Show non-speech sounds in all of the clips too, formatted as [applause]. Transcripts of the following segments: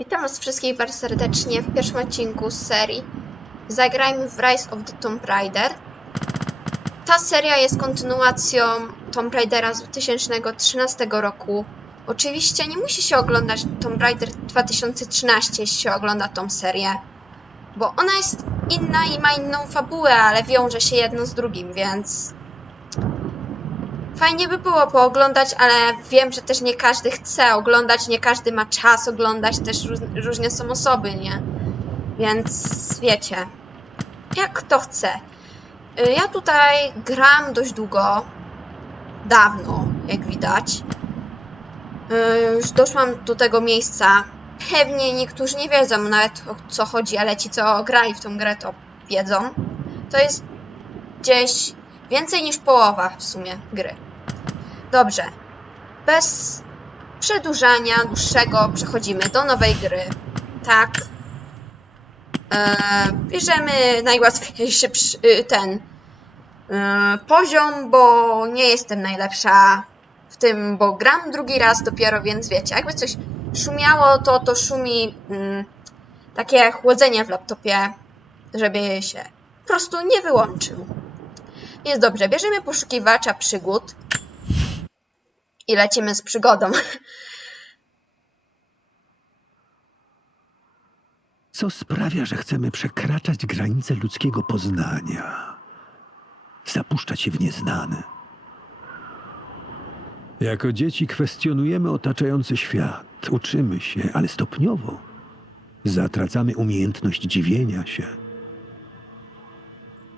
Witam Was wszystkich bardzo serdecznie w pierwszym odcinku z serii Zagrajmy w Rise of the Tomb Raider. Ta seria jest kontynuacją Tomb Raidera z 2013 roku. Oczywiście nie musi się oglądać Tomb Raider 2013, jeśli się ogląda tą serię, bo ona jest inna i ma inną fabułę, ale wiąże się jedno z drugim, więc Fajnie by było pooglądać, ale wiem, że też nie każdy chce oglądać, nie każdy ma czas oglądać, też róż, różne są osoby, nie? Więc wiecie, jak kto chce. Y, Ja tutaj gram dość długo, dawno, jak widać. Y, Już doszłam do tego miejsca. Pewnie niektórzy nie wiedzą nawet o co chodzi, ale ci, co grali w tą grę, to wiedzą. To jest gdzieś więcej niż połowa w sumie gry. Dobrze. Bez przedłużania dłuższego przechodzimy do nowej gry. Tak. Eee, bierzemy najłatwiejszy y, ten e, poziom, bo nie jestem najlepsza w tym, bo gram drugi raz dopiero, więc wiecie, jakby coś szumiało, to to szumi mm, takie chłodzenie w laptopie, żeby się po prostu nie wyłączył. Jest dobrze, bierzemy poszukiwacza przygód i lecimy z przygodą. [laughs] Co sprawia, że chcemy przekraczać granice ludzkiego poznania, zapuszczać się w nieznane. Jako dzieci kwestionujemy otaczający świat, uczymy się, ale stopniowo zatracamy umiejętność dziwienia się.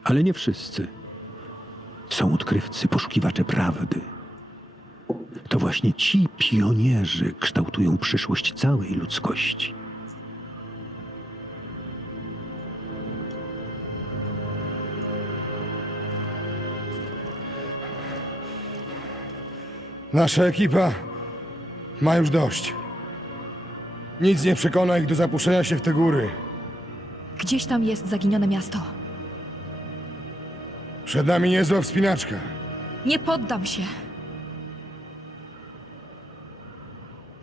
Ale nie wszyscy. Są odkrywcy, poszukiwacze prawdy. To właśnie ci pionierzy kształtują przyszłość całej ludzkości. Nasza ekipa ma już dość. Nic nie przekona ich do zapuszczenia się w te góry. Gdzieś tam jest zaginione miasto. Przed nami niezła wspinaczka. Nie poddam się.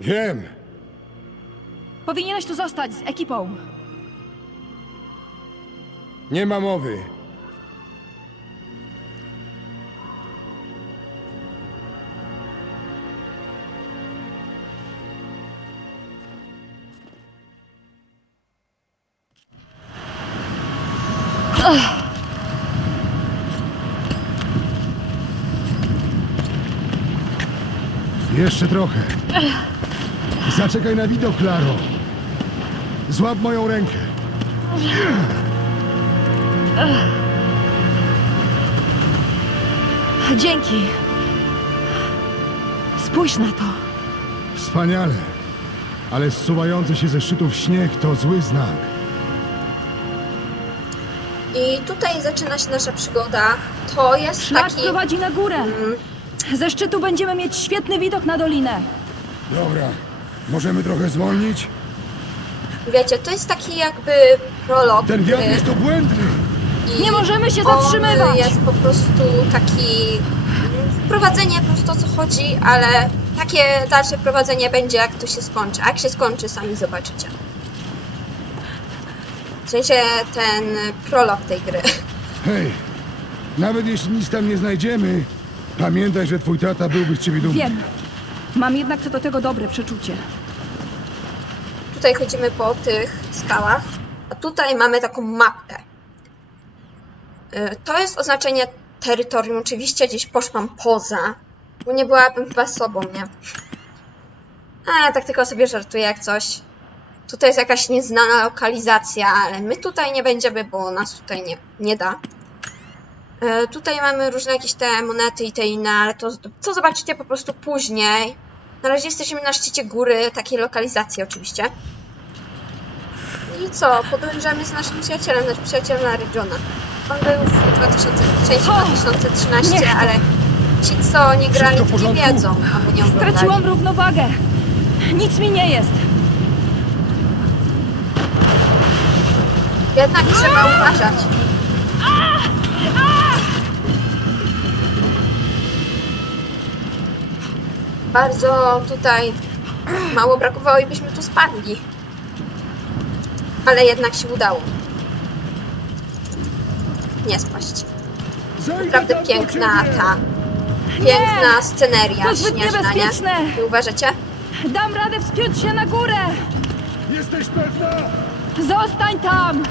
Wiem, Powinieneś tu zostać z ekipą. nie ma mowy. Jeszcze trochę. Zaczekaj na widok, Klaro. Złap moją rękę. Dzięki. Spójrz na to. Wspaniale. Ale zsuwający się ze szczytów śnieg to zły znak. I tutaj zaczyna się nasza przygoda. To jest Szlak taki. prowadzi na górę. Mm, Ze szczytu będziemy mieć świetny widok na dolinę. Dobra, możemy trochę zwolnić? wiecie, to jest taki jakby prolog. Ten wiatr gry. jest obłędny! I Nie możemy się on zatrzymywać. jest po prostu taki mm, wprowadzenie po prostu o co chodzi, ale takie dalsze prowadzenie będzie jak to się skończy. A jak się skończy, sami zobaczycie. W sensie ten prolog tej gry. Hej, nawet jeśli nic tam nie znajdziemy, pamiętaj, że twój tata byłby z ciebie dumny. Wiem. Mam jednak co do tego dobre przeczucie. Tutaj chodzimy po tych skałach, a tutaj mamy taką mapkę. Y, To jest oznaczenie terytorium. Oczywiście gdzieś poszłam poza, bo nie byłabym chyba sobą, nie? A ja tak tylko sobie żartuję jak coś. Tutaj jest jakaś nieznana lokalizacja, ale my tutaj nie będziemy, bo nas tutaj nie, nie da. Y, Tutaj mamy różne jakieś te monety i te inne, ale to, to zobaczycie po prostu później. Na razie jesteśmy na szczycie góry, takiej lokalizacji oczywiście. I co? Podążamy z naszym przyjacielem, nasz przyjaciel Larry Johna. On był w 2000, w części O! 2013, Nie chcę. ale ci co nie grali, to nie wiedzą, albo nie oglądali. Straciłam równowagę. Nic mi nie jest. Jednak trzeba uważać. Bardzo tutaj mało brakowało i byśmy tu spadli. Ale jednak się udało. Nie spaść. Naprawdę piękna ta. Piękna sceneria To zbyt śnieżna, nie? niebezpieczne. Nie uważacie? Dam radę wspiąć się na górę! Jesteś pewna? Zostań tam!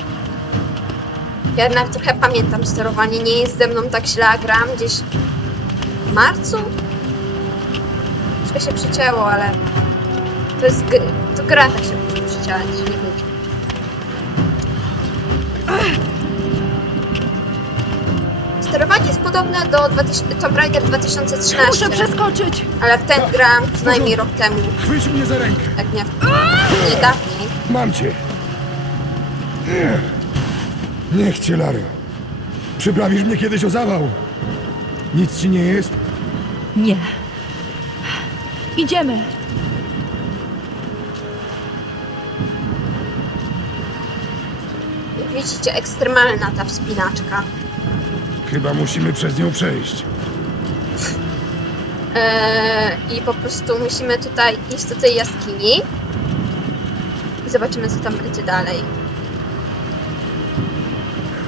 Ja jednak trochę pamiętam sterowanie, nie jest ze mną tak źle, a gram gdzieś w marcu? Troszkę się przycięło, ale to jest gr... to gra tak się przyciąć, nie wiem. Sterowanie jest podobne do 2000, Tomb Raider 2013, Muszę przeskoczyć! ale w ten gram przynajmniej rok temu, Chwyć mnie za rękę. jak nie, nie dawniej. Mam cię. Niech cię, Laro. Przyprawisz mnie kiedyś o zawał. Nic ci nie jest? Nie. Idziemy! Widzicie, ekstremalna ta wspinaczka. Chyba musimy przez nią przejść. Eee, I po prostu musimy tutaj iść do tej jaskini. I zobaczymy, co tam będzie dalej.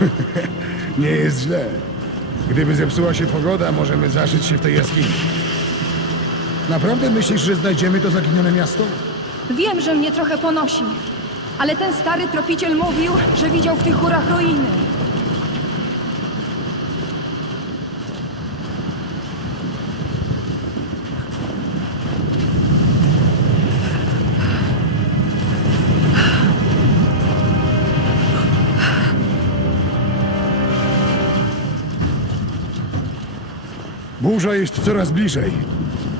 [laughs] Nie jest źle. Gdyby zepsuła się pogoda, możemy zaszyć się w tej jaskini. Naprawdę myślisz, że znajdziemy to zaginione miasto? Wiem, że mnie trochę ponosi, ale ten stary tropiciel mówił, że widział w tych górach ruiny. Burza jest coraz bliżej.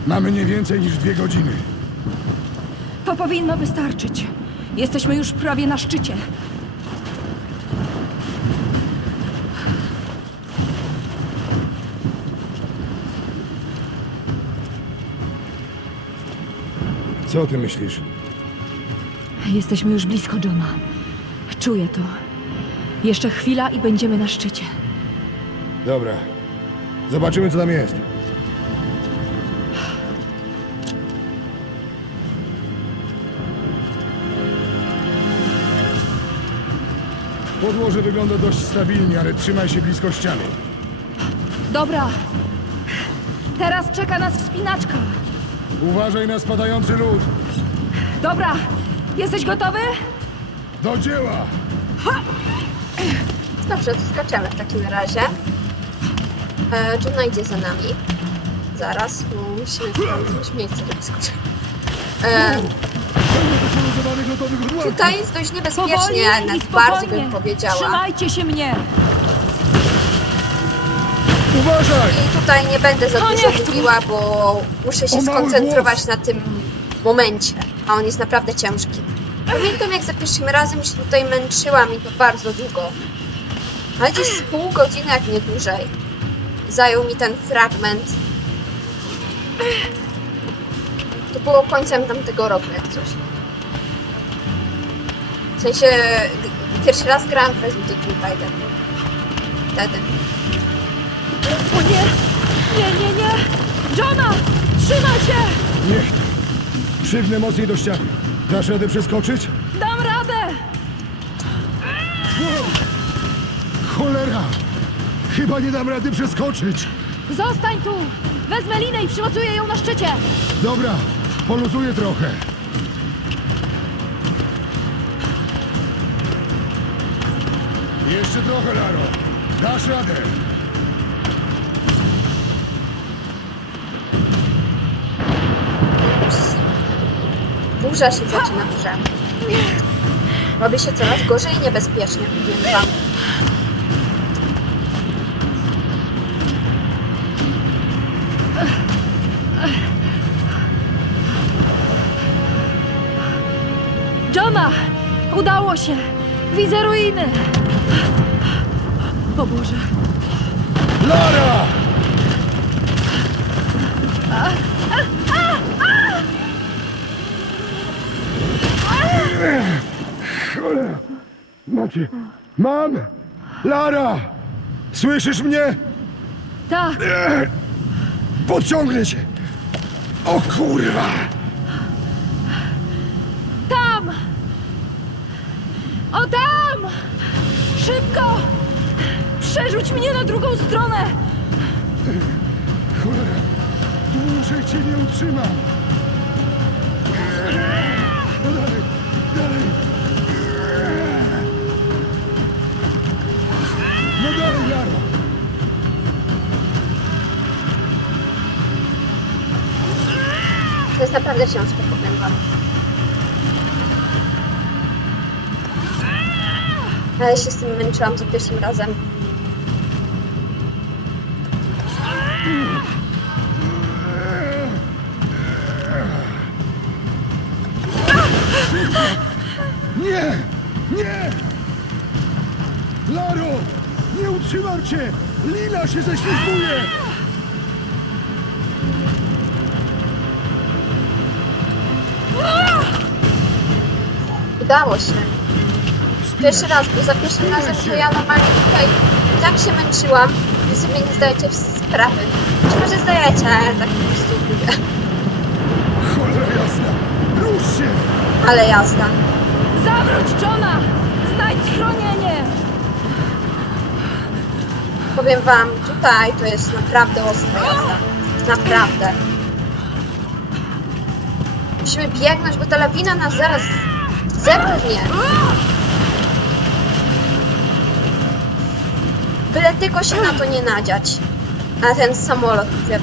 Mamy nie więcej niż dwie godziny. To powinno wystarczyć. Jesteśmy już prawie na szczycie. Co ty myślisz? Jesteśmy już blisko Johna. Czuję to. Jeszcze chwila i będziemy na szczycie. Dobra. Zobaczymy, co tam jest. Podłoże wygląda dość stabilnie, ale trzymaj się blisko ściany. Dobra. Teraz czeka nas wspinaczka. Uważaj na spadający lód. Dobra. Jesteś gotowy? Do dzieła! Dobrze, to skaczemy w takim razie. E, Juna idzie za nami. Zaraz, musimy znaleźć miejsce, żeby skoczyć. E. tutaj jest dość Powoli niebezpiecznie, i nawet bardzo spokojnie. bym powiedziała. Trzymajcie się mnie. Uważaj! I tutaj nie będę za O dużo mówiła, bo muszę się O mały skoncentrować na tym momencie, a on jest naprawdę ciężki. Pamiętam jak za pierwszym razem się tutaj męczyłam i to bardzo długo. Ale gdzieś z pół godziny, jak nie dłużej. Zajął mi ten fragment. To było końcem tamtego roku, jak coś. W sensie, pierwszy raz grałam w Resident Evil Raider. Wtedy. O nie! Nie, nie, nie! Johna! Trzymaj się! Niech to. Przygnę mocniej do ściany. Dasz radę przeskoczyć? Dam radę! Cholera! Chyba nie dam rady przeskoczyć. Zostań tu! Wezmę linę i przymocuję ją na szczycie! Dobra, poluzuję trochę. Jeszcze trochę, Laro. Dasz radę. Burza się zaczyna burza. Robi się coraz gorzej i niebezpiecznie, powiem wam. Johna! Udało się! Widzę ruiny! O Boże! Lara! Cholera. Macie. Mam! Lara! Słyszysz mnie? Tak! Podciągnę cię! O kurwa! Tam! O tam! Szybko! Przerzuć mnie na drugą stronę! Cholera, dłużej cię nie utrzymam. No dalej, dalej. No dalej, Laro. To jest naprawdę ciężko, powiem wam. Ale się z tym męczyłam za pierwszym razem. Nie! Nie! Laro! Nie utrzymam cię! Lila się ześlizguje! Udało się. Pierwszy raz, bo za pierwszym razem to ja normalnie tutaj tak się męczyłam, że sobie nie zdajecie sprawy. Czy może zdajecie, ale ja tak po prostu lubię. Cholera jasna! Rusz się! Ale jazda. Zawróć, Johna! Znajdź schronienie! Powiem wam, tutaj to jest naprawdę ostra jazda. Naprawdę. Musimy biegnąć, bo ta lawina nas zaraz zepchnie. Byle tylko się na to nie nadziać. Na ten samolot, mówię.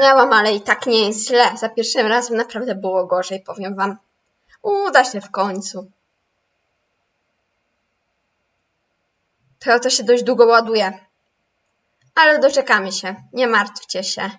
Zginęłam, ale i tak nie jest źle. Za pierwszym razem naprawdę było gorzej, powiem wam. Uda się w końcu. To to się dość długo ładuje. Ale doczekamy się. Nie martwcie się.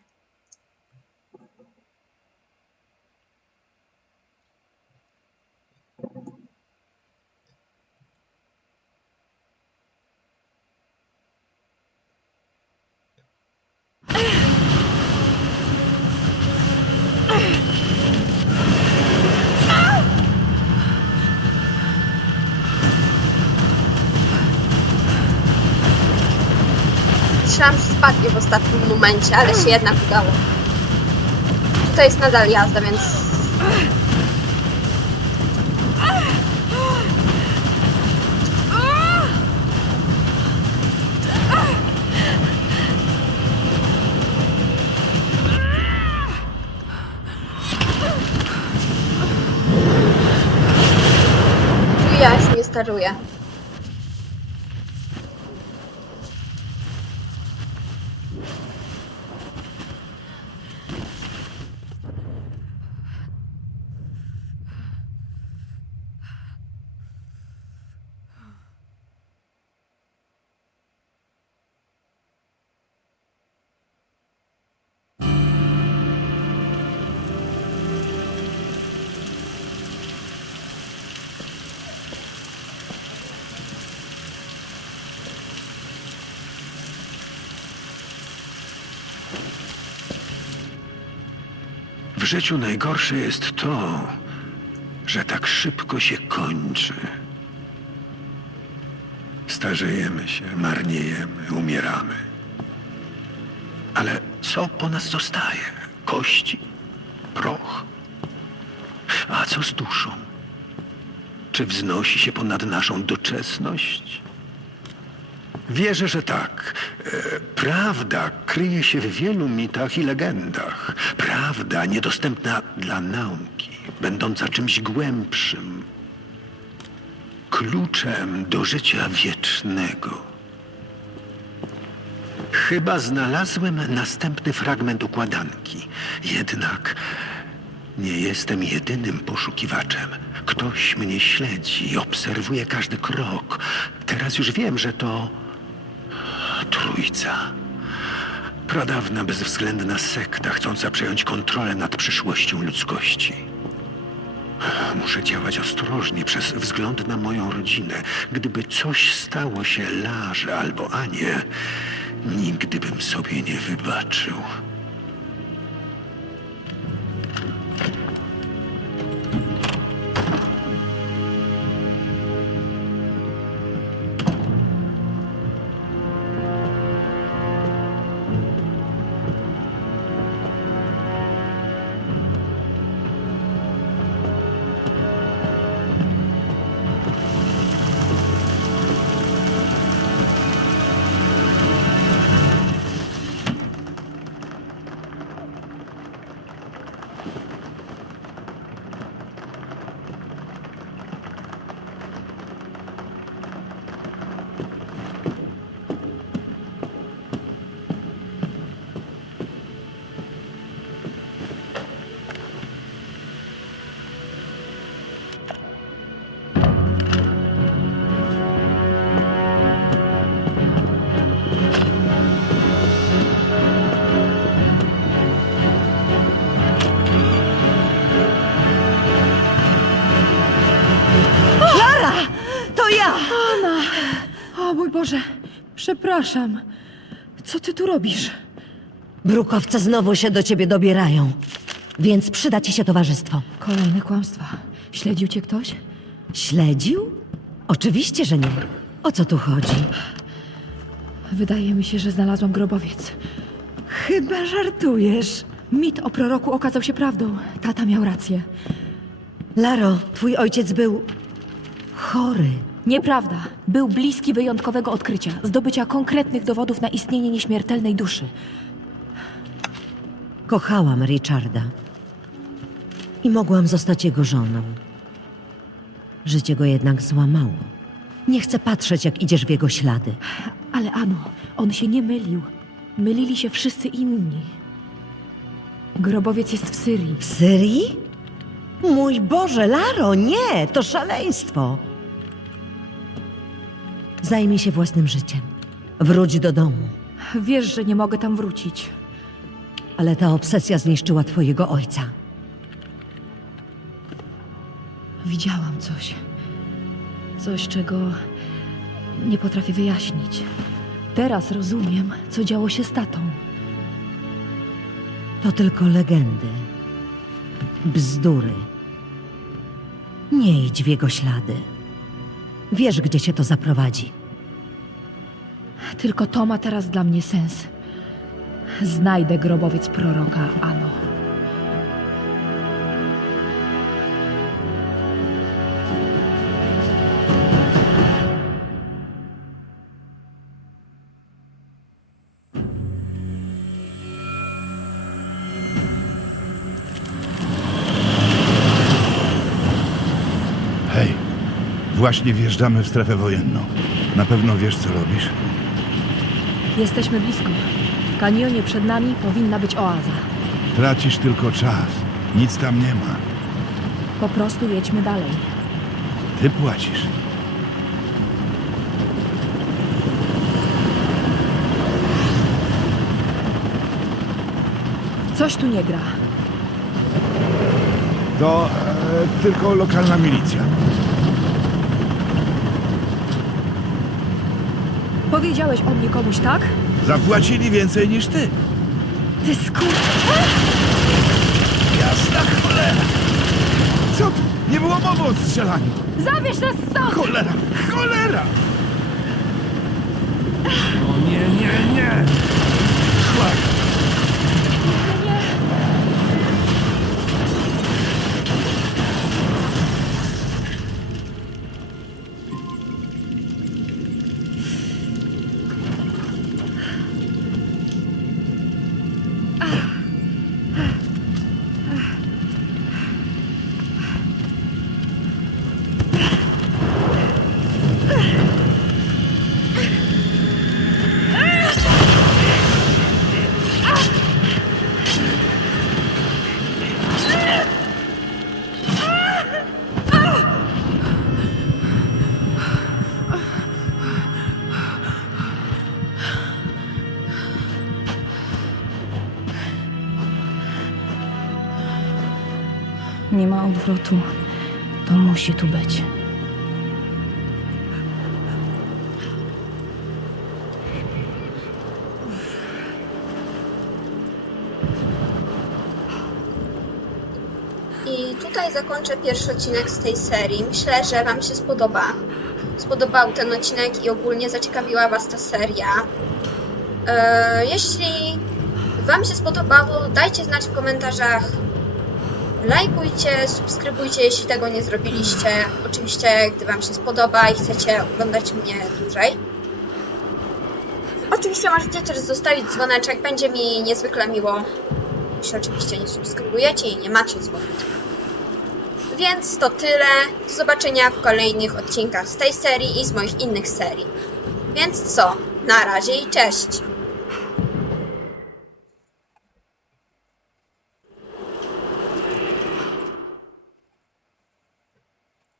Myślałam, że spadnie w ostatnim momencie, ale się jednak udało. Tutaj jest nadal jazda, więc... Tu ja się nie staruję. W życiu najgorsze jest to, że tak szybko się kończy. Starzejemy się, marniejemy, umieramy. Ale co po nas zostaje? Kości? Proch? A co z duszą? Czy wznosi się ponad naszą doczesność? Wierzę, że tak. Prawda kryje się w wielu mitach i legendach. Prawda niedostępna dla nauki, będąca czymś głębszym. Kluczem do życia wiecznego. Chyba znalazłem następny fragment układanki. Jednak nie jestem jedynym poszukiwaczem. Ktoś mnie śledzi, obserwuje każdy krok. Teraz już wiem, że to Trójca. Pradawna, bezwzględna sekta chcąca przejąć kontrolę nad przyszłością ludzkości. Muszę działać ostrożnie przez wzgląd na moją rodzinę. Gdyby coś stało się Larze albo Anie, nigdy bym sobie nie wybaczył. Przepraszam. Co ty tu robisz? Brukowce znowu się do ciebie dobierają, więc przyda ci się towarzystwo. Kolejne kłamstwa. Śledził cię ktoś? Śledził? Oczywiście, że nie. O co tu chodzi? Wydaje mi się, że znalazłam grobowiec. Chyba żartujesz. Mit o proroku okazał się prawdą. Tata miał rację. Laro, twój ojciec był chory. Nieprawda. Był bliski wyjątkowego odkrycia, zdobycia konkretnych dowodów na istnienie nieśmiertelnej duszy. Kochałam Richarda. I mogłam zostać jego żoną. Życie go jednak złamało. Nie chcę patrzeć, jak idziesz w jego ślady. Ale Ano, on się nie mylił. Mylili się wszyscy inni. Grobowiec jest w Syrii. W Syrii? Mój Boże, Laro, nie! To szaleństwo! Zajmij się własnym życiem. Wróć do domu. Wiesz, że nie mogę tam wrócić. Ale ta obsesja zniszczyła twojego ojca. Widziałam coś. Coś, czego nie potrafię wyjaśnić. Teraz rozumiem, co działo się z tatą. To tylko legendy. Bzdury. Nie idź w jego ślady. Wiesz, gdzie cię to zaprowadzi. Tylko to ma teraz dla mnie sens. Znajdę grobowiec proroka Ano. Właśnie wjeżdżamy w strefę wojenną. Na pewno wiesz, co robisz? Jesteśmy blisko. W kanionie przed nami powinna być oaza. Tracisz tylko czas. Nic tam nie ma. Po prostu jedźmy dalej. Ty płacisz. Coś tu nie gra. To e, tylko lokalna milicja. Powiedziałeś o mnie komuś, tak? Zapłacili więcej niż ty. Ty skur... Jasna cholera! Co tu? Nie było mowy o strzelaniu. Zabierz nas stąd! Cholera! Odwrotu. To musi tu być. I tutaj zakończę pierwszy odcinek z tej serii. Myślę, że Wam się spodoba. Spodobał ten odcinek i ogólnie zaciekawiła Was ta seria. E, jeśli Wam się spodobało, dajcie znać w komentarzach. Lajkujcie, subskrybujcie, jeśli tego nie zrobiliście. Oczywiście, gdy Wam się spodoba i chcecie oglądać mnie dłużej. Oczywiście możecie też zostawić dzwoneczek, będzie mi niezwykle miło jeśli oczywiście nie subskrybujecie i nie macie dzwoneczka. Więc to tyle. Do zobaczenia w kolejnych odcinkach z tej serii i z moich innych serii. Więc co? Na razie i cześć!